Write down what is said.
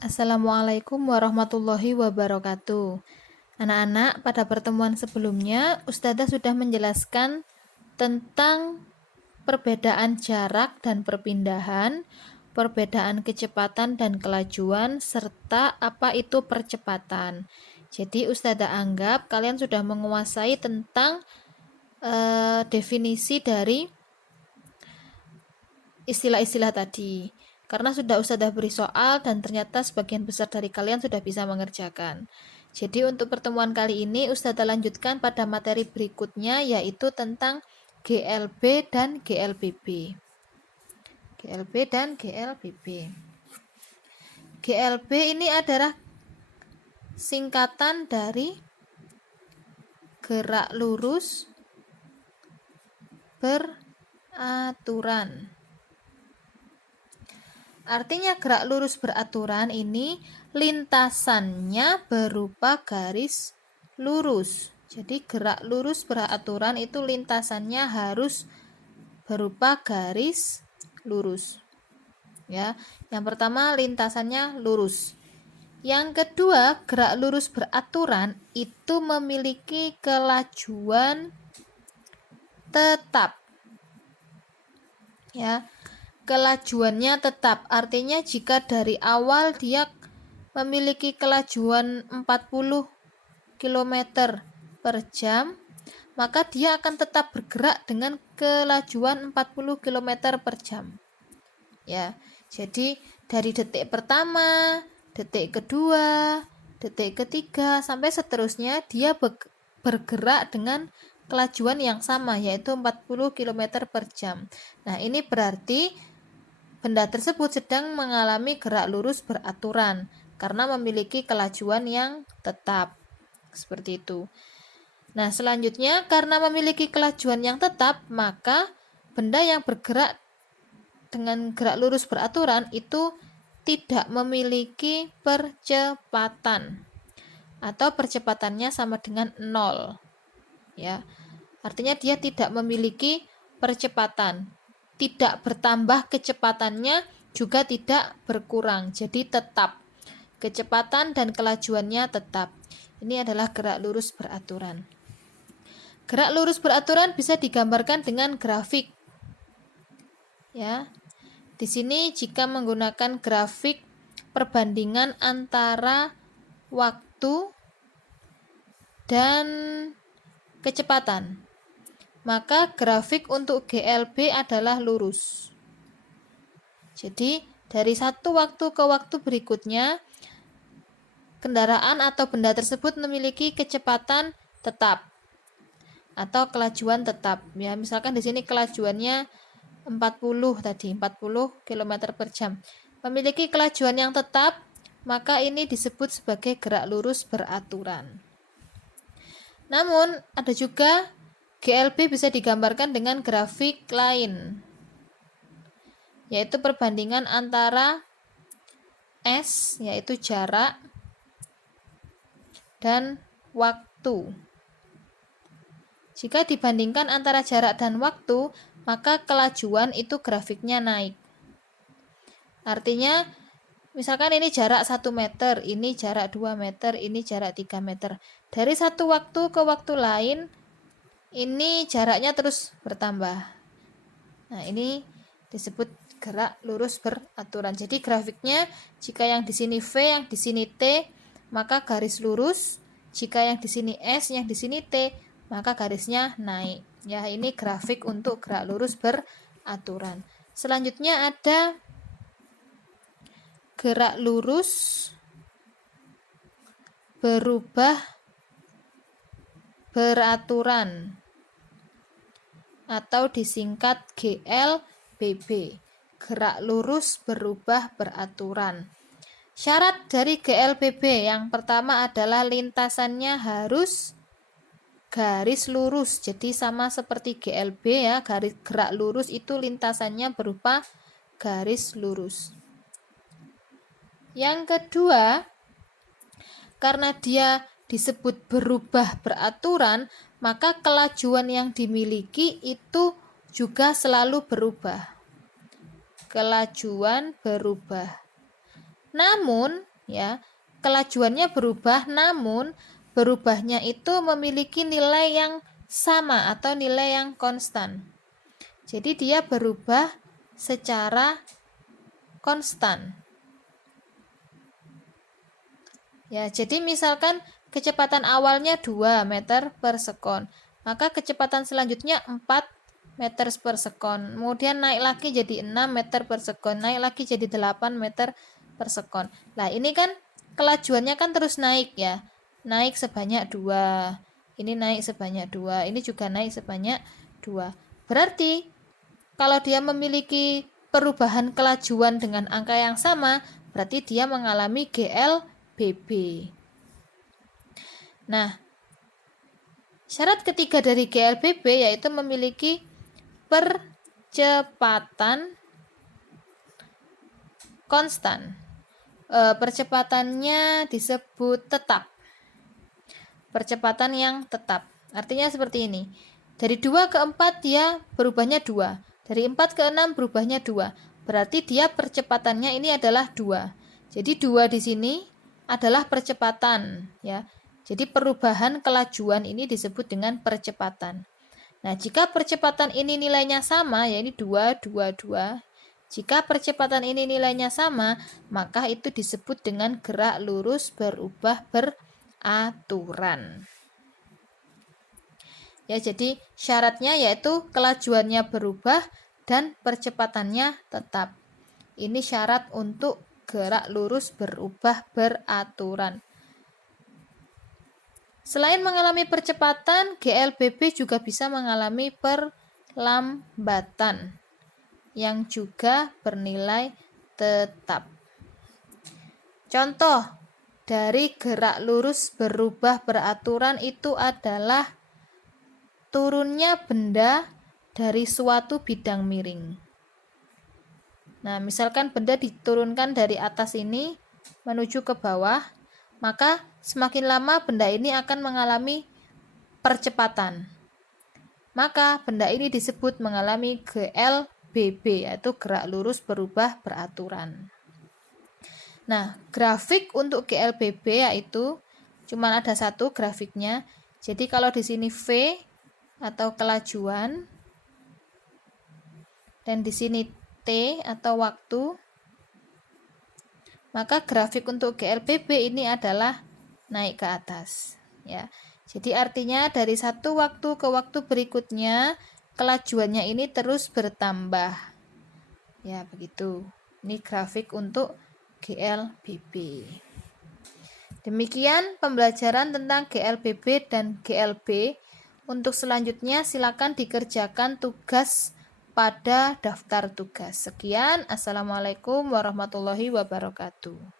Assalamualaikum warahmatullahi wabarakatuh. Anak-anak, pada pertemuan sebelumnya, Ustazah sudah menjelaskan tentang perbedaan jarak dan perpindahan, perbedaan kecepatan dan kelajuan, serta apa itu percepatan. Jadi Ustazah anggap kalian sudah menguasai tentang definisi dari istilah-istilah tadi. Karena sudah Ustazah beri soal dan ternyata sebagian besar dari kalian sudah bisa mengerjakan. Jadi untuk pertemuan kali ini Ustazah lanjutkan pada materi berikutnya, yaitu tentang GLB dan GLBB. GLB dan GLBB. GLB ini adalah singkatan dari gerak lurus beraturan. Artinya gerak lurus beraturan ini lintasannya berupa garis lurus. Jadi gerak lurus beraturan itu lintasannya harus berupa garis lurus. Ya, yang pertama lintasannya lurus. Yang kedua, gerak lurus beraturan itu memiliki kelajuan tetap. Ya. Kelajuannya tetap, artinya jika dari awal dia memiliki kelajuan 40 km per jam, maka dia akan tetap bergerak dengan kelajuan 40 km per jam. Ya, jadi dari detik pertama, detik kedua, detik ketiga sampai seterusnya dia bergerak dengan kelajuan yang sama, yaitu 40 km per jam. Nah, ini berarti benda tersebut sedang mengalami gerak lurus beraturan karena memiliki kelajuan yang tetap. Seperti itu. Nah, selanjutnya karena memiliki kelajuan yang tetap, maka benda yang bergerak dengan gerak lurus beraturan itu tidak memiliki percepatan atau percepatannya sama dengan 0. Ya. Artinya dia tidak memiliki percepatan. Tidak bertambah kecepatannya, juga tidak berkurang, jadi tetap kecepatan dan kelajuannya tetap. Ini adalah gerak lurus beraturan. Gerak lurus beraturan bisa digambarkan dengan grafik. Ya, di sini jika menggunakan grafik perbandingan antara waktu dan kecepatan, maka grafik untuk GLB adalah lurus. Jadi dari satu waktu ke waktu berikutnya, kendaraan atau benda tersebut memiliki kecepatan tetap atau kelajuan tetap. Ya, misalkan di sini kelajuannya 40 tadi, 40 km per jam. Memiliki kelajuan yang tetap, maka ini disebut sebagai gerak lurus beraturan. Namun ada juga GLB bisa digambarkan dengan grafik lain, yaitu perbandingan antara S, yaitu jarak, dan waktu. Jika dibandingkan antara jarak dan waktu, maka kelajuan itu grafiknya naik. Artinya, misalkan ini jarak 1 meter, ini jarak 2 meter, ini jarak 3 meter. Dari satu waktu ke waktu lain, ini jaraknya terus bertambah. Nah, ini disebut gerak lurus beraturan. Jadi grafiknya jika yang di sini V, yang di sini T, maka garis lurus. Jika yang di sini S, yang di sini T, maka garisnya naik. Ya, ini grafik untuk gerak lurus beraturan. Selanjutnya ada gerak lurus berubah beraturan atau disingkat GLBB, gerak lurus berubah beraturan. Syarat dari GLBB yang pertama adalah lintasannya harus garis lurus. Jadi sama seperti GLB ya, garis gerak lurus itu lintasannya berupa garis lurus. Yang kedua, karena dia disebut berubah beraturan, maka kelajuan yang dimiliki itu juga selalu berubah. Kelajuan berubah. Namun, ya. Kelajuannya berubah, namun berubahnya itu memiliki nilai yang sama atau nilai yang konstan. Jadi dia berubah secara konstan. Ya, jadi misalkan kecepatan awalnya 2 meter per sekon, maka kecepatan selanjutnya 4 meter per sekon. Kemudian naik lagi jadi 6 meter per sekon, naik lagi jadi 8 meter per sekon. Nah, ini kan kelajuannya kan terus naik ya. Naik sebanyak 2. Ini naik sebanyak 2, ini juga naik sebanyak 2. Berarti kalau dia memiliki perubahan kelajuan dengan angka yang sama, berarti dia mengalami GLBB. Nah, syarat ketiga dari GLBB yaitu memiliki percepatan konstan. Percepatannya disebut tetap. Percepatan yang tetap. Artinya seperti ini. Dari 2 ke 4 dia berubahnya 2. Dari 4 ke 6 berubahnya 2. Berarti dia percepatannya ini adalah 2. Jadi 2 di sini adalah percepatan, ya. Jadi perubahan kelajuan ini disebut dengan percepatan. Nah, jika percepatan ini nilainya sama, yaitu 2, 2, 2. Jika percepatan ini nilainya sama, maka itu disebut dengan gerak lurus berubah beraturan. Ya, jadi syaratnya yaitu kelajuannya berubah dan percepatannya tetap. Ini syarat untuk gerak lurus berubah beraturan. Selain mengalami percepatan, GLBB juga bisa mengalami perlambatan yang juga bernilai tetap. Contoh dari gerak lurus berubah beraturan itu adalah turunnya benda dari suatu bidang miring. Nah, misalkan benda diturunkan dari atas ini menuju ke bawah, maka semakin lama benda ini akan mengalami percepatan. Maka benda ini disebut mengalami GLBB, yaitu gerak lurus berubah beraturan. Nah, grafik untuk GLBB yaitu cuma ada satu grafiknya. Jadi kalau di sini V atau kelajuan dan di sini T atau waktu, maka grafik untuk GLBB ini adalah naik ke atas, ya. Jadi artinya dari satu waktu ke waktu berikutnya kelajuannya ini terus bertambah. Ya, begitu. Ini grafik untuk GLBB. Demikian pembelajaran tentang GLBB dan GLB. Untuk selanjutnya silakan dikerjakan tugas pada daftar tugas. Sekian, assalamualaikum warahmatullahi wabarakatuh.